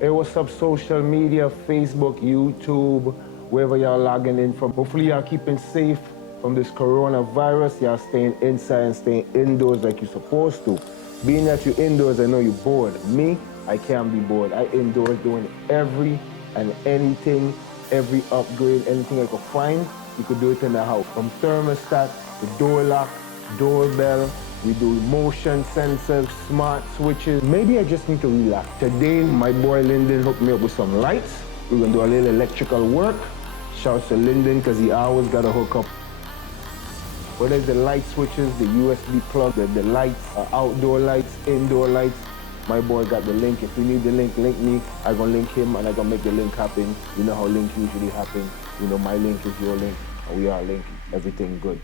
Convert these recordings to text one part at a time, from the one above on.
Hey, what's up, social media, Facebook, YouTube, wherever y'all logging in from. Hopefully y'all keeping safe from this coronavirus. Y'all staying inside and staying indoors like you're supposed to. Being that you're indoors, I know you're bored. Me, I can't be bored. I indoors doing every and anything, every upgrade, anything I could find, you could do it in the house. From thermostat, to door lock, doorbell, we do motion sensors, smart switches. Maybe I just need to relax. Today, my boy Lyndon hooked me up with some lights. We're gonna do a little electrical work. Shouts to Lyndon, because he always got to hook up. Whether it's the light switches, the USB plug, the lights, outdoor lights, indoor lights, my boy got the link. If you need the link, link me. I'm gonna link him and I'm gonna make the link happen. You know how link usually happens. You know, my link is your link and we are linked. Everything good.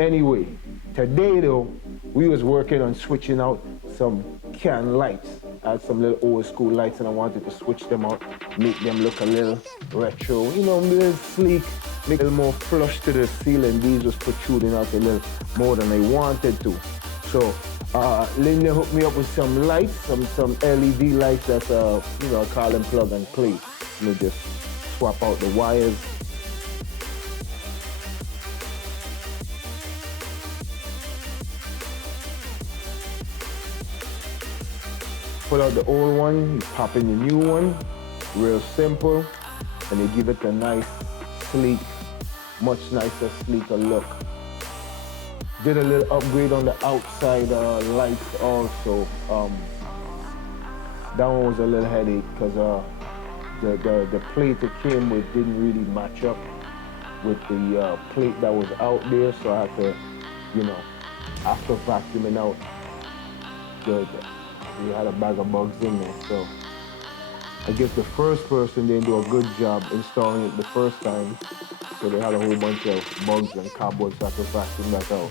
Anyway, today though, we was working on switching out some can lights. I had some little old school lights and I wanted to switch them out, make them look a little retro, you know, a little sleek, make it a little more flush to the ceiling. These was protruding out a little more than I wanted to. So Linda hooked me up with some lights, some LED lights that's, you know, I call them plug and play. You know, just swap out the wires. Pull out the old one, you pop in the new one, real simple, and you give it a nice, sleek, much nicer, sleeker look. Did a little upgrade on the outside lights also. That one was a little headache because the plate it came with didn't really match up with the plate that was out there, so I had to, you know, after vacuuming out, we had a bag of bugs in there, so I guess the first person didn't do a good job installing it the first time, so they had a whole bunch of bugs and cobwebs, so I had to vacuum that out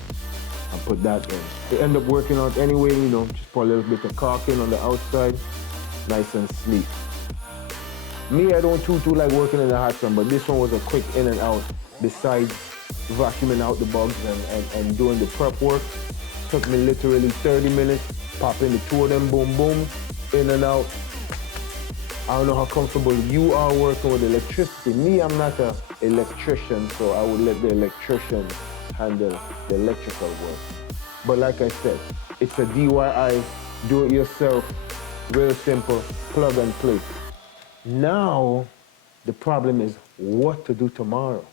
and put that in. It ended up working out anyway, you know, just put a little bit of caulking on the outside, nice and sleek. Me, I don't too like working in the hot sun, but this one was a quick in and out. Besides vacuuming out the bugs and doing the prep work, took me literally 30 minutes. Pop in the two of them, boom, boom, in and out. I don't know how comfortable you are working with electricity. Me, I'm not an electrician, so I would let the electrician handle the electrical work. But like I said, it's a DIY, do it yourself, real simple, plug and play. Now, the problem is what to do tomorrow.